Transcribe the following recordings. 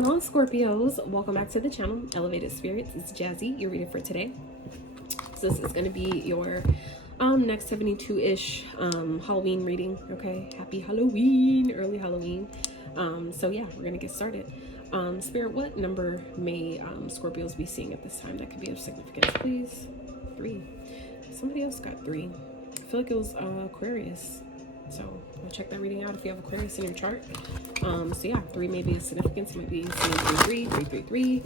going on, Scorpios? Welcome back to the channel, Elevated Spirits. It's Jazzy, your reader for today. So this is going to be your next 72-ish Halloween reading, okay? Happy Halloween, early Halloween. So yeah, we're going to get started. Spirit, what number may Scorpios be seeing at this time that could be of significance, please? 3. Somebody else got 3. I feel like it was Aquarius. So we'll check that reading out if you have Aquarius in your chart. So yeah, 3 may be a significance. You might be seeing 333.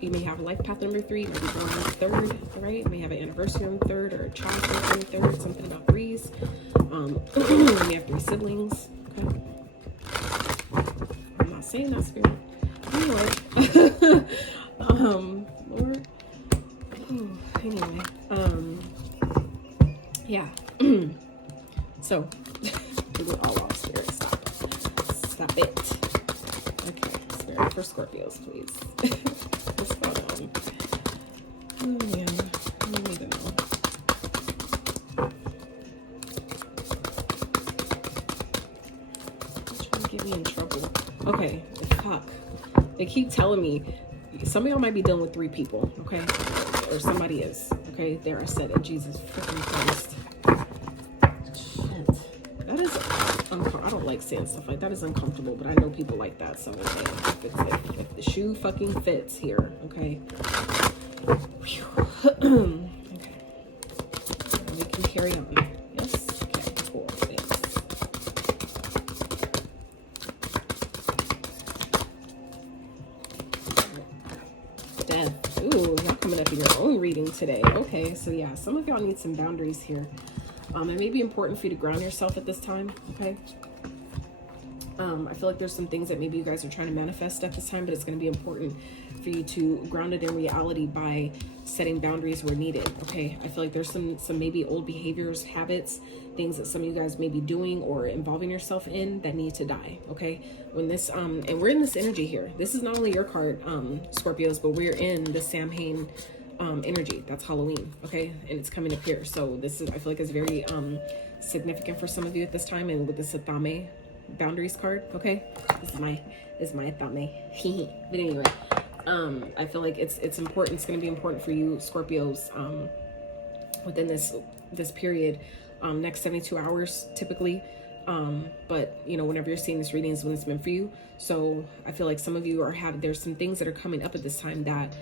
You may have a life path number 3, maybe born on the 3rd, right? You may have an anniversary on the 3rd or a child on the 3rd, something about 3s. You may have 3 siblings, okay? I'm not saying that, Spirit. Anyway, Lord. Ooh, anyway, yeah. So, we go all off, Spirit. Stop it. Okay, Spirit for Scorpios, please. What's going on? Oh man, I don't even know. They're trying to get me in trouble. Okay, fuck. They keep telling me some of y'all might be dealing with 3 people, okay? Or somebody is, okay? There I said it. Jesus freaking Christ. I don't like saying stuff like that. Is uncomfortable, but I know people like that. So if the shoe fucking fits here, okay. Okay, we can carry on. Yes. Okay. Cool. Thanks. Death. Ooh, y'all coming up in your own reading today. Okay, so yeah, some of y'all need some boundaries here. It may be important for you to ground yourself at this time, okay? I feel like there's some things that maybe you guys are trying to manifest at this time, but it's going to be important for you to ground it in reality by setting boundaries where needed, okay? I feel like there's some maybe old behaviors, habits, things that some of you guys may be doing or involving yourself in that need to die, okay? When this, and we're in this energy here. This is not only your card, Scorpios, but we're in the Samhain energy. That's Halloween, okay? And it's coming up here. So this is, I feel like it's very significant for some of you at this time. And with the Satame boundaries card, okay? This is my Atame. But anyway, I feel like it's important. It's going to be important for you, Scorpios, within this period, next 72 hours typically. But you know, whenever you're seeing this reading is when it's meant for you. So I feel like some of you there's some things that are coming up at this time that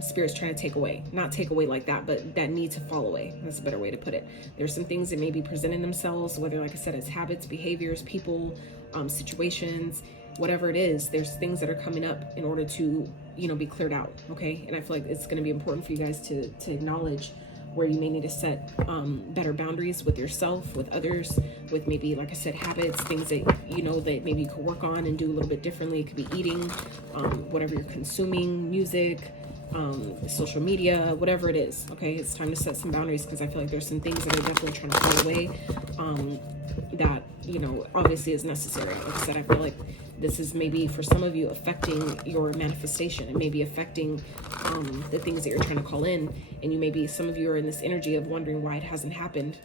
Spirit's trying to take away. Not take away like that, but that need to fall away. That's a better way to put it. There's some things that may be presenting themselves, whether, like I said, it's habits, behaviors, people, situations, whatever it is. There's things that are coming up in order to, you know, be cleared out, okay? And I feel like it's going to be important for you guys to acknowledge where you may need to set better boundaries with yourself, with others, with maybe, like I said, habits, things that, you know, that maybe you could work on and do a little bit differently. It could be eating, whatever you're consuming, music, social media, whatever it is, okay? It's time to set some boundaries because I feel like there's some things that are definitely trying to fall away that, you know, obviously is necessary. Like I said, I feel like this is maybe for some of you affecting your manifestation. It may be affecting the things that you're trying to call in, and you may be, some of you are in this energy of wondering why it hasn't happened.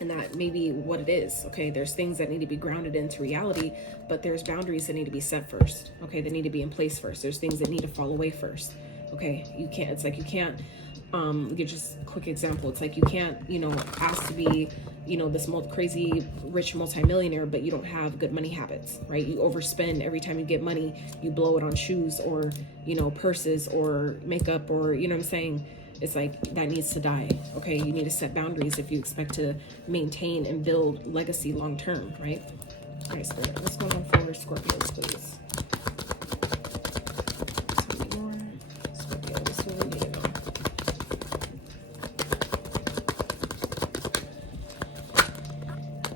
And that may be what it is, okay? There's things that need to be grounded into reality, but there's boundaries that need to be set first, okay? That need to be in place first. There's things that need to fall away first, okay? You can't, it's like you can't, give just a quick example. It's like you can't, you know, ask to be, you know, this crazy rich multimillionaire, but you don't have good money habits, right? You overspend every time you get money. You blow it on shoes or, you know, purses or makeup or, you know what I'm saying? It's like that needs to die, okay? You need to set boundaries if you expect to maintain and build legacy long term, right? All right, Spirit, what's going on for Scorpios, please?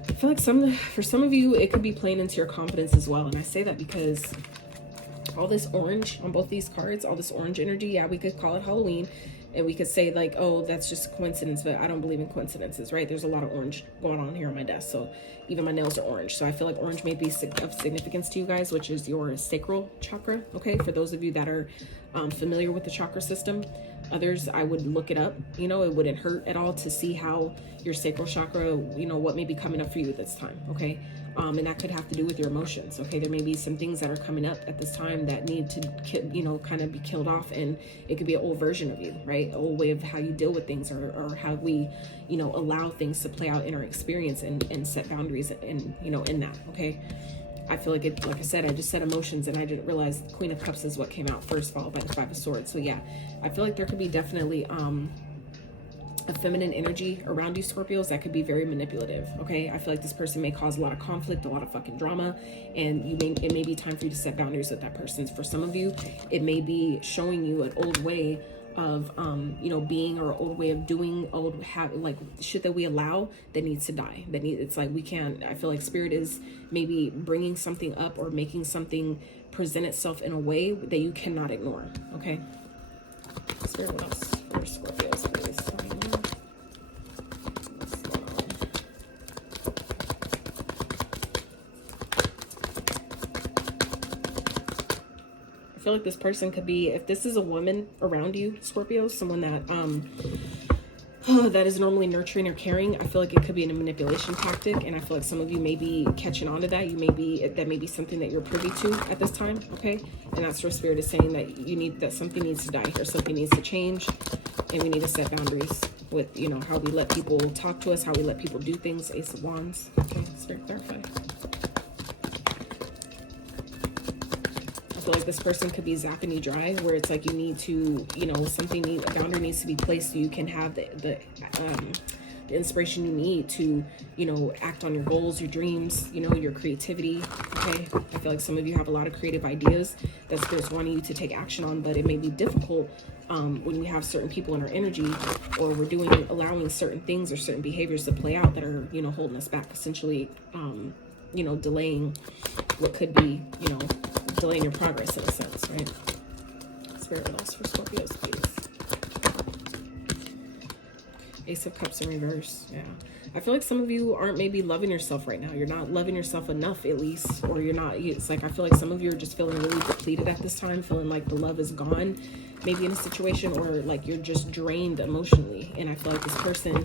I feel like for some of you, it could be playing into your confidence as well. And I say that because all this orange on both these cards, all this orange energy, yeah, we could call it Halloween. And we could say like, oh, that's just a coincidence, but I don't believe in coincidences, right? There's a lot of orange going on here on my desk. So even my nails are orange. So I feel like orange may be of significance to you guys, which is your sacral chakra, okay? For those of you that are familiar with the chakra system. Others, I would look it up. You know, it wouldn't hurt at all to see how your sacral chakra, you know, what may be coming up for you at this time, okay? And that could have to do with your emotions. Okay, there may be some things that are coming up at this time that need to, you know, kind of be killed off, and it could be an old version of you, right? An old way of how you deal with things, or how we, you know, allow things to play out in our experience, and set boundaries in, you know, in that. Okay, I feel like it, like I said, I just said emotions and I didn't realize Queen of Cups is what came out first, followed by the Five of Swords. So yeah, I feel like there could be definitely a feminine energy around you, Scorpios, that could be very manipulative. Okay, I feel like this person may cause a lot of conflict, a lot of fucking drama, and it may be time for you to set boundaries with that person. For some of you, it may be showing you an old way of you know, being, or old way of doing, like shit that we allow that needs to die, it's like we can't. I feel like Spirit is maybe bringing something up or making something present itself in a way that you cannot ignore. Okay, Spirit, what else for Scorpios, please? I feel like this person could be, if this is a woman around you, Scorpio, someone that that is normally nurturing or caring, I feel like it could be a manipulation tactic, and I feel like some of you may be catching on to that. That may be something that you're privy to at this time. Okay, and that's where Spirit is saying that something needs to die here, something needs to change, and we need to set boundaries with, you know, how we let people talk to us, how we let people do things. Ace of Wands. Okay, Spirit, clarify. I feel like this person could be zapping you dry, where it's like you need to, you know, a boundary needs to be placed so you can have the inspiration you need to, you know, act on your goals, your dreams, you know, your creativity. Okay, I feel like some of you have a lot of creative ideas that Spirit's wanting you to take action on, but it may be difficult when we have certain people in our energy, or we're allowing certain things or certain behaviors to play out that are, you know, holding us back, essentially, you know, delaying what could be, you know, delaying your progress in a sense, right? Spirit, what else for Scorpios, please? Ace of Cups in reverse. Yeah, I feel like some of you aren't maybe loving yourself right now. You're not loving yourself enough, at least, or you're not. It's like I feel like some of you are just feeling really depleted at this time, feeling like the love is gone, maybe in a situation, or like you're just drained emotionally. And I feel like this person,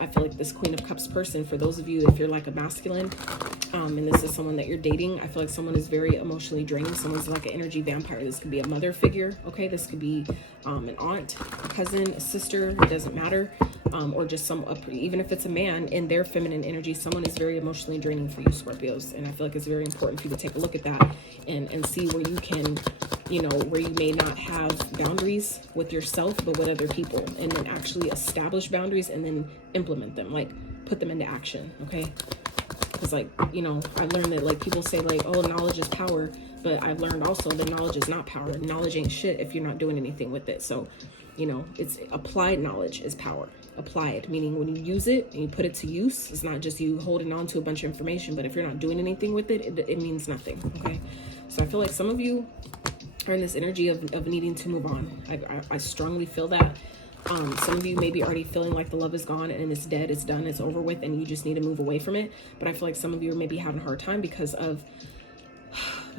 I feel like this Queen of Cups person, for those of you, if you're like a masculine, and this is someone that you're dating, I feel like someone is very emotionally draining. Someone's like an energy vampire. This could be a mother figure, okay? This could be an aunt, a cousin, a sister, it doesn't matter. Or just even if it's a man in their feminine energy, someone is very emotionally draining for you, Scorpios. And I feel like it's very important for you to take a look at that and see where you can, you know, where you may not have boundaries with yourself, but with other people, and then actually establish boundaries and then implement them, like put them into action, okay? Because, like, you know, I've learned that, like, people say, like, oh, knowledge is power, but I've learned also that knowledge is not power. Knowledge ain't shit if you're not doing anything with it. So, you know, it's applied knowledge is power. Applied, meaning when you use it and you put it to use, it's not just you holding on to a bunch of information, but if you're not doing anything with it, it means nothing, okay? So I feel like some of you are in this energy of needing to move on. I strongly feel that. Some of you may be already feeling like the love is gone and it's dead, it's done, it's over with, and you just need to move away from it. But I feel like some of you are maybe having a hard time because of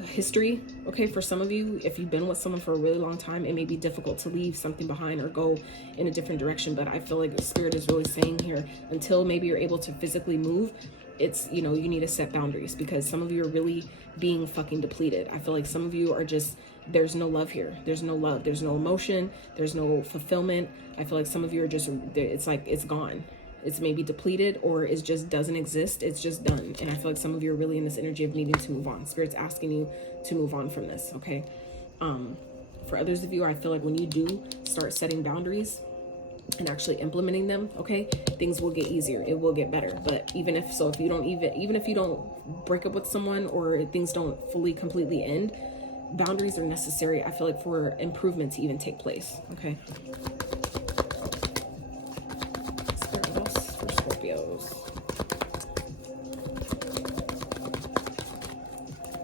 history. Okay, for some of you, if you've been with someone for a really long time, it may be difficult to leave something behind or go in a different direction. But I feel like the Spirit is really saying here, until maybe you're able to physically move, it's, you know, you need to set boundaries, because some of you are really being fucking depleted. I feel like some of you are just, there's no love here. There's no love. There's no emotion. There's no fulfillment. I feel like some of you are just, it's like, it's gone. It's maybe depleted, or it just doesn't exist. It's just done. And I feel like some of you are really in this energy of needing to move on. Spirit's asking you to move on from this, okay? For others of you, I feel like when you do start setting boundaries and actually implementing them, okay, things will get easier. It will get better. But even if you don't break up with someone, or things don't fully completely end, boundaries are necessary, I feel like, for improvement to even take place, okay? Spirit, what else for Scorpios?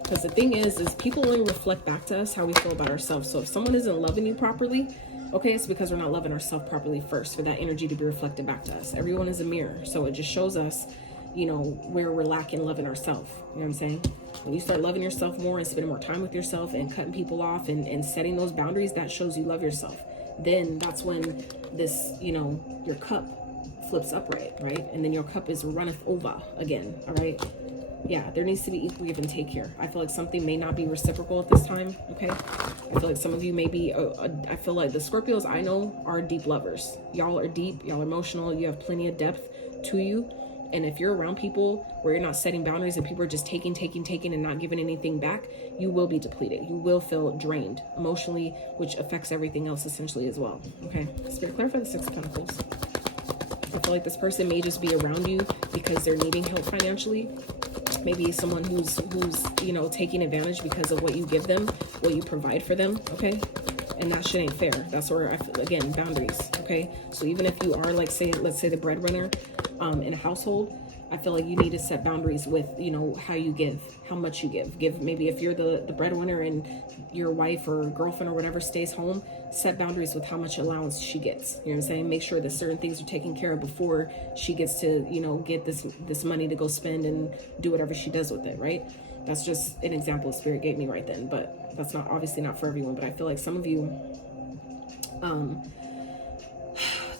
Because the thing is people only reflect back to us how we feel about ourselves. So if someone isn't loving you properly, okay, it's because we're not loving ourselves properly first, for that energy to be reflected back to us. Everyone is a mirror, so it just shows us, you know, where we're lacking loving ourselves. You know what I'm saying? When you start loving yourself more and spending more time with yourself and cutting people off and setting those boundaries, that shows you love yourself. Then that's when this, you know, your cup flips upright, right? And then your cup is runneth over again, all right? Yeah, there needs to be equal give and take here. I feel like something may not be reciprocal at this time, okay? I feel like some of you may be, I feel like the Scorpios I know are deep lovers. Y'all are deep, y'all are emotional, you have plenty of depth to you. And if you're around people where you're not setting boundaries and people are just taking and not giving anything back, you will be depleted. You will feel drained emotionally, which affects everything else essentially as well, okay? Spirit, clarify the Six of Pentacles. I feel like this person may just be around you because they're needing help financially. Maybe someone who's you know, taking advantage because of what you give them, what you provide for them, okay? And that shit ain't fair. That's where I feel, again, boundaries, okay? So even if you are, like, say, let's say the breadwinner in a household, I feel like you need to set boundaries with, you know, how you give, how much you give. Maybe if you're the breadwinner and your wife or girlfriend or whatever stays home, set boundaries with how much allowance she gets. You know what I'm saying? Make sure that certain things are taken care of before she gets to, you know, get this money to go spend and do whatever she does with it, right? That's just an example Spirit gave me right then, but that's not, obviously not for everyone. But I feel like some of you,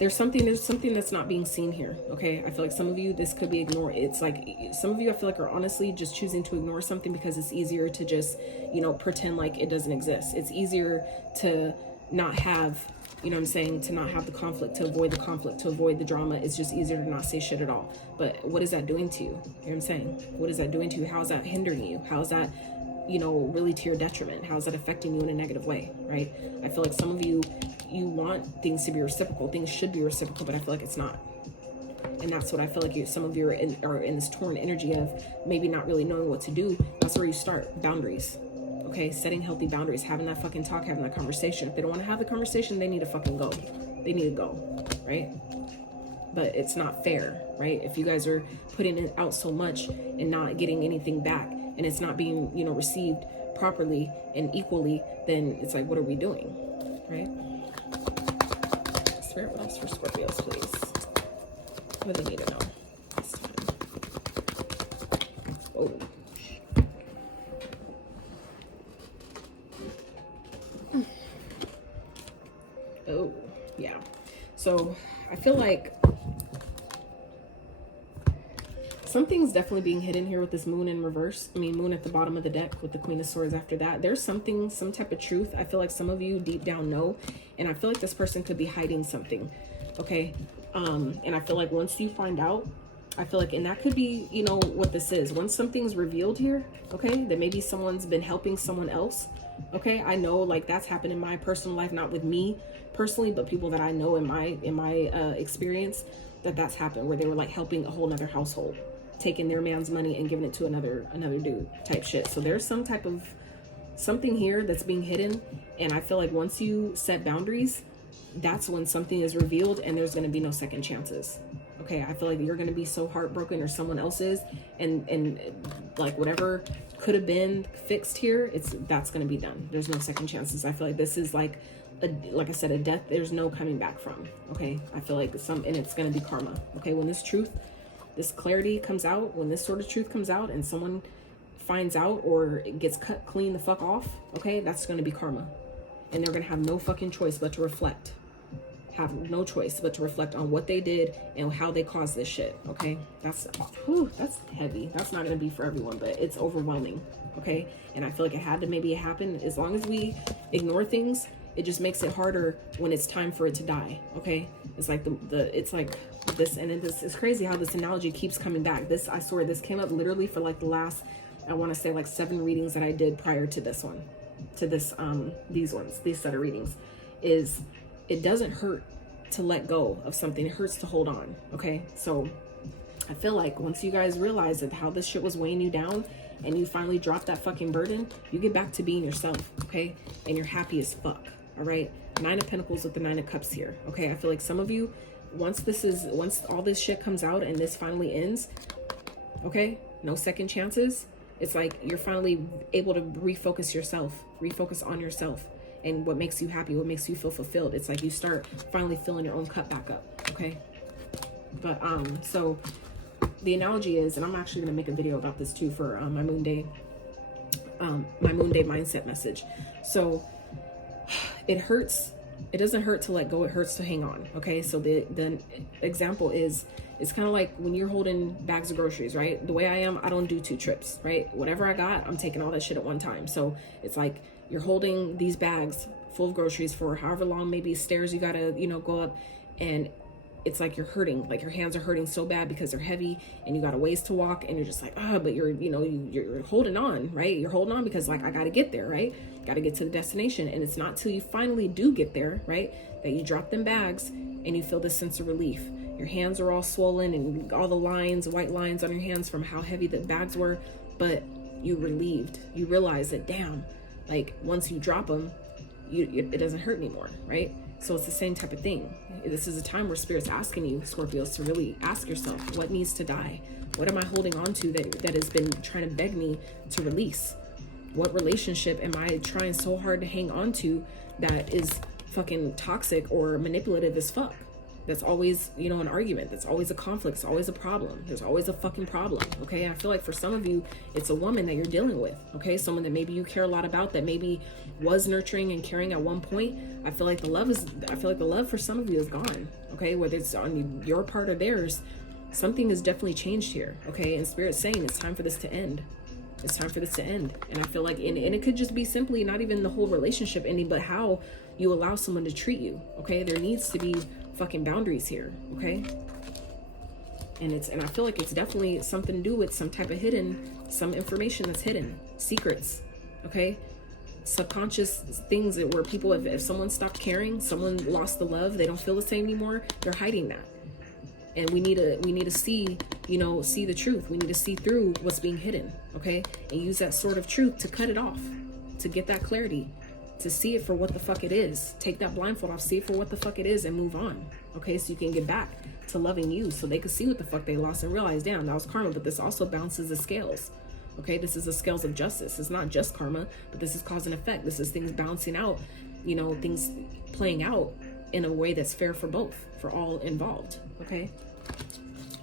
there's something that's not being seen here, okay? I feel like some of you, this could be ignored. It's like some of you, I feel like, are honestly just choosing to ignore something because it's easier to just, you know, pretend like it doesn't exist. It's easier to not have, you know what I'm saying, to not have the conflict, to avoid the conflict, to avoid the drama. It's just easier to not say shit at all. But what is that doing to you? You know what I'm saying? What is that doing to you? How is that hindering you? How is that, you know, really to your detriment? How is that affecting you in a negative way, right? I feel like some of you, you want things to be reciprocal. Things should be reciprocal, but I feel like it's not. And that's what I feel like some of you are in this torn energy of maybe not really knowing what to do. That's where you start. Boundaries. Okay, setting healthy boundaries, having that fucking talk, having that conversation. If they don't want to have the conversation, they need to fucking go. They need to go, right? But it's not fair, right? If you guys are putting it out so much and not getting anything back, and it's not being, you know, received properly and equally, then it's like, what are we doing, right? Spirit, what else for Scorpios, please? What do they need to know this time? Oh. Oh, yeah. So I feel like something's definitely being hidden here with this moon in reverse. I mean, moon at the bottom of the deck with the Queen of Swords after that. There's something, some type of truth. I feel like some of you deep down know, and I feel like this person could be hiding something, okay? And I feel like once you find out, I feel like, and that could be, you know, what this is. Once something's revealed here, okay, that maybe someone's been helping someone else, okay? I know, like, that's happened in my personal life, not with me personally, but people that I know in my experience, that's happened, where they were like helping a whole nother household, taking their man's money and giving it to another dude type shit. So there's some type of something here that's being hidden, and I feel like once you set boundaries, that's when something is revealed and there's going to be no second chances. Okay, I feel like you're going to be so heartbroken, or someone else is, and like whatever could have been fixed here, that's going to be done. There's no second chances. I feel like this is like I said, a death there's no coming back from. Okay, I feel like and it's going to be karma. Okay, when this truth, this clarity comes out, when this sort of truth comes out and someone finds out or gets cut clean the fuck off, okay, that's going to be karma. And they're going to have no fucking choice but to reflect. Have no choice but to reflect on what they did and how they caused this shit, okay? That's heavy. That's not going to be for everyone, but it's overwhelming, okay? And I feel like it had to maybe happen. As long as we ignore things, it just makes it harder when it's time for it to die, okay? It's like it's like this, and it's crazy how this analogy keeps coming back. I swear this came up literally for like the last, I want to say like 7 readings that I did prior to this one, to this these set of readings. Is it doesn't hurt to let go of something, it hurts to hold on, okay? So I feel like once you guys realize that how this shit was weighing you down and you finally drop that fucking burden, you get back to being yourself, okay? And you're happy as fuck. All right, 9 of Pentacles with the 9 of Cups here. Okay, I feel like some of you, once all this shit comes out and this finally ends, okay, no second chances, it's like you're finally able to refocus yourself, refocus on yourself and what makes you happy, what makes you feel fulfilled. It's like you start finally filling your own cup back up, okay? But so the analogy is, and I'm actually gonna make a video about this too for my moon day mindset message. So it hurts It doesn't hurt to let go, it hurts to hang on. Okay, so the example is, it's kind of like when you're holding bags of groceries, right? The way I am, I don't do 2 trips, right? Whatever I got, I'm taking all that shit at one time. So it's like you're holding these bags full of groceries for however long, maybe stairs you gotta, you know, go up, and it's like you're hurting, like your hands are hurting so bad because they're heavy and you got a ways to walk, and you're just like, but you're, you know, you're holding on, right? You're holding on because like, I got to get there, right? Got to get to the destination. And it's not till you finally do get there, right, that you drop them bags and you feel this sense of relief. Your hands are all swollen and all the lines, white lines on your hands from how heavy the bags were, but you relieved. You realize that, damn, like once you drop them, it doesn't hurt anymore, right? So it's the same type of thing. This is a time where Spirit's asking you, Scorpios, to really ask yourself, what needs to die? What am I holding on to that has been trying to beg me to release? What relationship am I trying so hard to hang on to that is fucking toxic or manipulative as fuck? That's always, you know, an argument. That's always a conflict. It's always a problem. There's always a fucking problem, okay? I feel like for some of you, it's a woman that you're dealing with, okay? Someone that maybe you care a lot about, that maybe was nurturing and caring at one point. I feel like the love for some of you is gone, okay? Whether it's on your part or theirs, something has definitely changed here, okay? And Spirit's saying it's time for this to end. It's time for this to end. And I feel like, and it could just be simply not even the whole relationship ending, but how you allow someone to treat you, okay? There needs to be fucking boundaries here, okay? And I feel like it's definitely something to do with some type of some information that's hidden, secrets, okay? Subconscious things that where people, if someone stopped caring, someone lost the love, they don't feel the same anymore, they're hiding that. And we need to see, you know, see the truth. We need to see through what's being hidden, okay? And use that sort of truth to cut it off, to get that clarity, to see it for what the fuck it is. Take that blindfold off, see it for what the fuck it is, and move on, okay? So you can get back to loving you, so they can see what the fuck they lost and realize, damn, that was karma. But this also balances the scales, okay? This is the scales of justice. It's not just karma, but this is cause and effect. This is things balancing out, you know, things playing out in a way that's fair for both, for all involved, okay?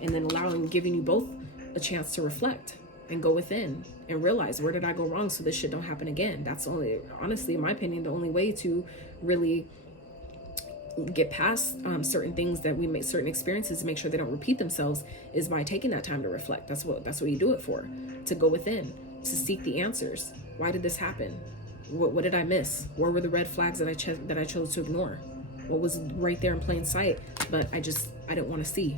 And then giving you both a chance to reflect and go within and realize, where did I go wrong so this shit don't happen again? That's honestly, in my opinion, the only way to really get past certain things that we make, certain experiences, to make sure they don't repeat themselves, is by taking that time to reflect. That's what you do it for, to go within, to seek the answers. Why did this happen? What did I miss? Where were the red flags that I chose to ignore? What was right there in plain sight, but I didn't want to see,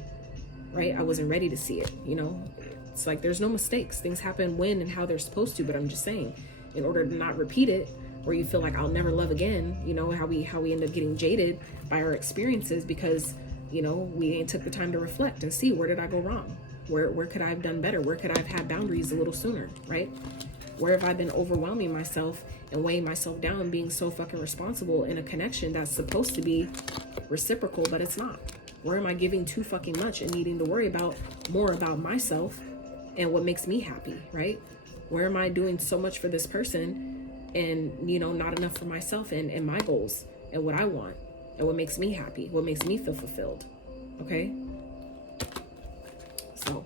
right? I wasn't ready to see it, you know? It's like, there's no mistakes. Things happen when and how they're supposed to, but I'm just saying, in order to not repeat it, or you feel like I'll never love again, you know, how we end up getting jaded by our experiences because, you know, we ain't took the time to reflect and see, where did I go wrong? Where could I have done better? Where could I have had boundaries a little sooner, right? Where have I been overwhelming myself and weighing myself down and being so fucking responsible in a connection that's supposed to be reciprocal, but it's not? Where am I giving too fucking much and needing to worry more about myself and what makes me happy, right? Where am I doing so much for this person and, you know, not enough for myself and my goals and what I want and what makes me happy, what makes me feel fulfilled, okay? So,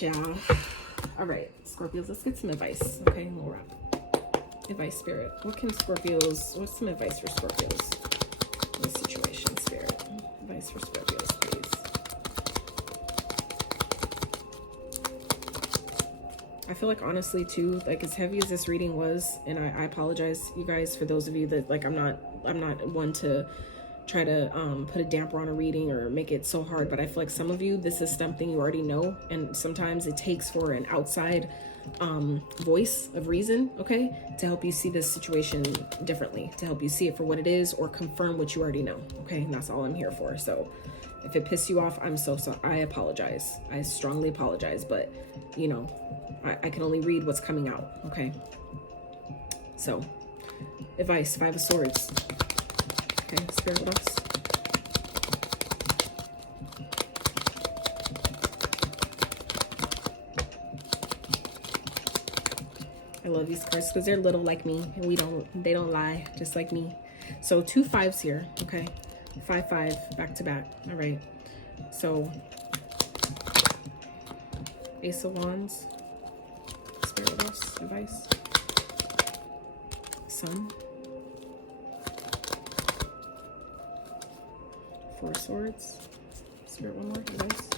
y'all. All right, Scorpios, let's get some advice, okay? We'll wrap. Advice, Spirit. What's some advice for Scorpios in this situation, Spirit? Advice for Scorpios, please. I feel like, honestly, too, like, as heavy as this reading was, and I apologize, you guys, for those of you that, like, I'm not one to try to put a damper on a reading or make it so hard, but I feel like some of you, this is something you already know, and sometimes it takes for an outside voice of reason, okay, to help you see this situation differently, to help you see it for what it is or confirm what you already know, okay? And that's all I'm here for. So if it pissed you off, I'm so sorry. I apologize. I strongly apologize, but, you know, I can only read what's coming out, okay? So, advice, 5 of Swords. Okay, Spirit with us. I love these cards because they're little like me, and they don't lie, just like me. So 2 5s here, okay? 5 5 back to back. All right. So Ace of Wands. Spirit with us. Advice. Sun. Four of Swords. Spirit, one more, guys.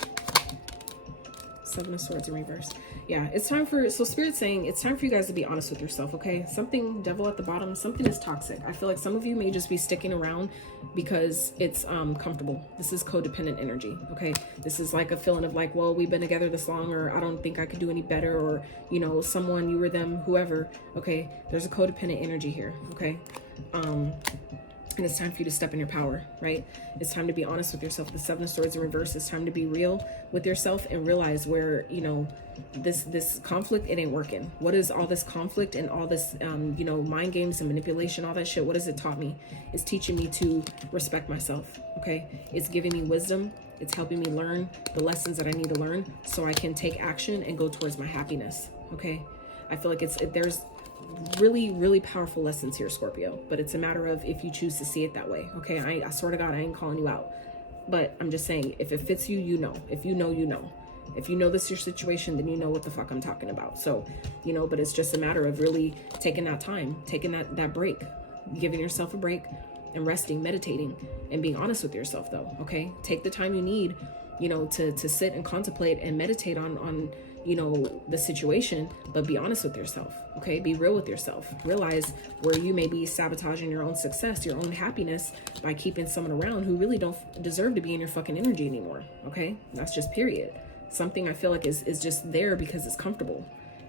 Seven of Swords in reverse. Yeah, it's time for, so Spirit's saying it's time for you guys to be honest with yourself, okay? Something, devil at the bottom, something is toxic. I feel like some of you may just be sticking around because it's comfortable. This is codependent energy, okay? This is like a feeling of like, well, we've been together this long, or I don't think I could do any better, or, you know, someone, you or them, whoever, okay? There's a codependent energy here, okay? And it's time for you to step in your power, right? It's time to be honest with yourself. The Seven of Swords in reverse. It's time to be real with yourself and realize where, you know, this conflict, it ain't working. What is all this conflict and all this, you know, mind games and manipulation, all that shit? What has it taught me? It's teaching me to respect myself, okay? It's giving me wisdom. It's helping me learn the lessons that I need to learn so I can take action and go towards my happiness, okay? I feel like there's really powerful lessons here, Scorpio, but it's a matter of if you choose to see it that way, okay? I swear to God, I ain't calling you out, but I'm just saying, if it fits you, you know. If you know, you know. If you know this is your situation, then you know what the fuck I'm talking about. So, you know, but it's just a matter of really taking that time, taking that break, giving yourself a break and resting, meditating, and being honest with yourself, though, okay? Take the time you need, you know, to sit and contemplate and meditate on you know, the situation, but be honest with yourself, okay? Be real with yourself. Realize where you may be sabotaging your own success, your own happiness, by keeping someone around who really don't deserve to be in your fucking energy anymore, okay? That's just period. Something I feel like is just there because it's comfortable,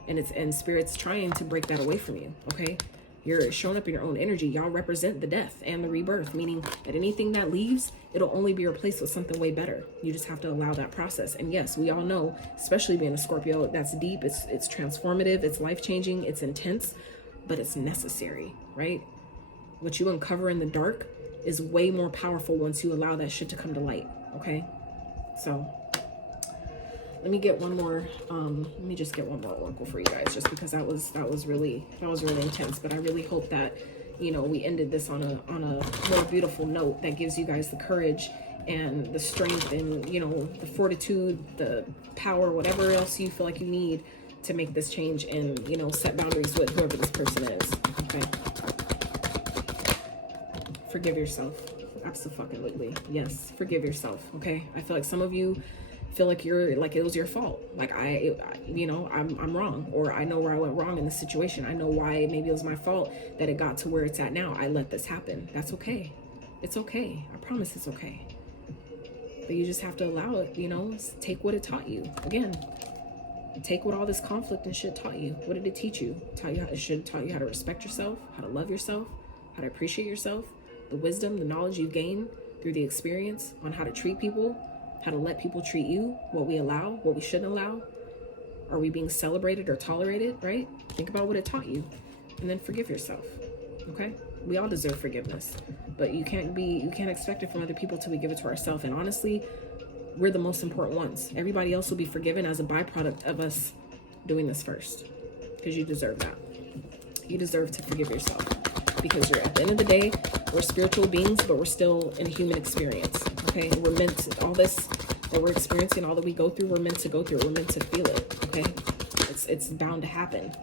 and Spirit's trying to break that away from you, okay? You're showing up in your own energy. Y'all represent the death and the rebirth, meaning that anything that leaves, it'll only be replaced with something way better. You just have to allow that process. And yes, we all know, especially being a Scorpio, that's deep, it's transformative, it's life-changing, it's intense, but it's necessary, right? What you uncover in the dark is way more powerful once you allow that shit to come to light, okay? So let me get one more, let me just get one more oracle for you guys, just because that was really intense. But I really hope that, you know, we ended this on a more beautiful note that gives you guys the courage and the strength and, you know, the fortitude, the power, whatever else you feel like you need to make this change and, you know, set boundaries with whoever this person is, okay? Forgive yourself. Absolutely. Yes, forgive yourself, okay? I feel like some of you feel like you're like it was your fault, like you know, I'm wrong, or I know where I went wrong in the situation. I know why maybe it was my fault that it got to where it's at now. I let this happen. That's okay. It's okay. I promise it's okay. But you just have to allow it, you know. Take what it taught you. Again, take what all this conflict and shit taught you. What did it teach you? It should have taught you how to respect yourself, how to love yourself, how to appreciate yourself, the wisdom, the knowledge you've gained through the experience on how to treat people, how to let people treat you, what we allow, what we shouldn't allow. Are we being celebrated or tolerated, right? Think about what it taught you, and then forgive yourself, okay? We all deserve forgiveness, but you can't expect it from other people till we give it to ourselves. And honestly, we're the most important ones. Everybody else will be forgiven as a byproduct of us doing this first, because you deserve that. You deserve to forgive yourself, because you're, at the end of the day, we're spiritual beings, but we're still in a human experience, okay? And we're meant to, all this that we're experiencing, all that we go through, we're meant to go through. We're meant to feel it, okay? It's bound to happen.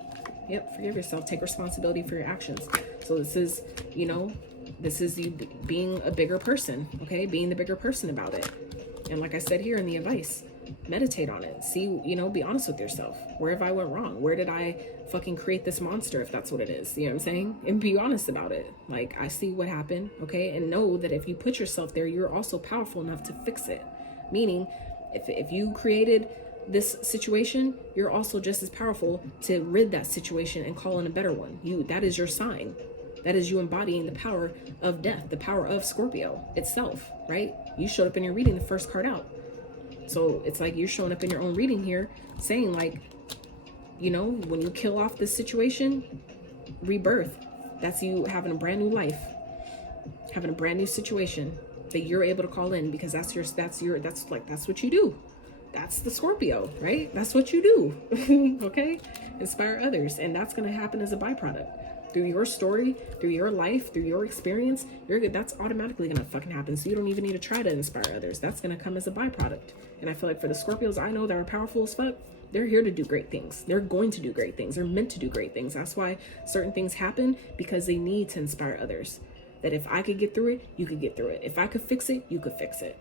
Yep, forgive yourself. Take responsibility for your actions. So this is, you know, this is you being a bigger person, okay? Being the bigger person about it. And like I said here in the advice, meditate on it. See, you know, be honest with yourself. Where have I went wrong? Where did I fucking create this monster, if that's what it is? You know what I'm saying? And be honest about it. Like, I see what happened, okay? And know that if you put yourself there, you're also powerful enough to fix it. Meaning, if you created this situation, you're also just as powerful to rid that situation and call in a better one. That is your sign. That is you embodying the power of death, the power of Scorpio itself, right? You showed up in your reading, the first card out. So it's like you're showing up in your own reading here saying, like, you know, when you kill off this situation, rebirth, that's you having a brand new life, having a brand new situation that you're able to call in, because that's what you do. That's the Scorpio, right? That's what you do. Okay? Inspire others. And that's going to happen as a byproduct. Through your story, through your life, through your experience, that's automatically going to fucking happen. So you don't even need to try to inspire others. That's going to come as a byproduct. And I feel like for the Scorpios I know that are powerful as fuck, they're here to do great things. They're going to do great things. They're meant to do great things. That's why certain things happen, because they need to inspire others. that if I could get through it, you could get through it. If I could fix it, you could fix it.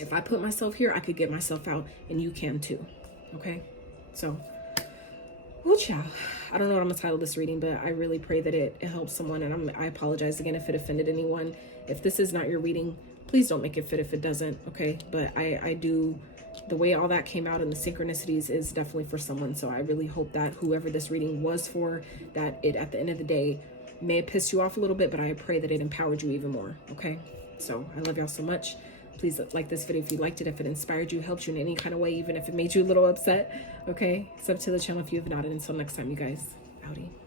If I put myself here, I could get myself out, and you can too. Okay? So, well, child, I don't know what I'm gonna title this reading, but I really pray that it helps someone. And I apologize again if it offended anyone. If this is not your reading, please don't make it fit if it doesn't. Okay? But I do, the way all that came out and the synchronicities is definitely for someone. So I really hope that whoever this reading was for, that it at the end of the day may have pissed you off a little bit, but I pray that it empowered you even more. Okay? So I love y'all so much. Please like this video if you liked it, if it inspired you, helped you in any kind of way, even if it made you a little upset. Okay? Sub to the channel if you have not. And until next time, you guys. Howdy.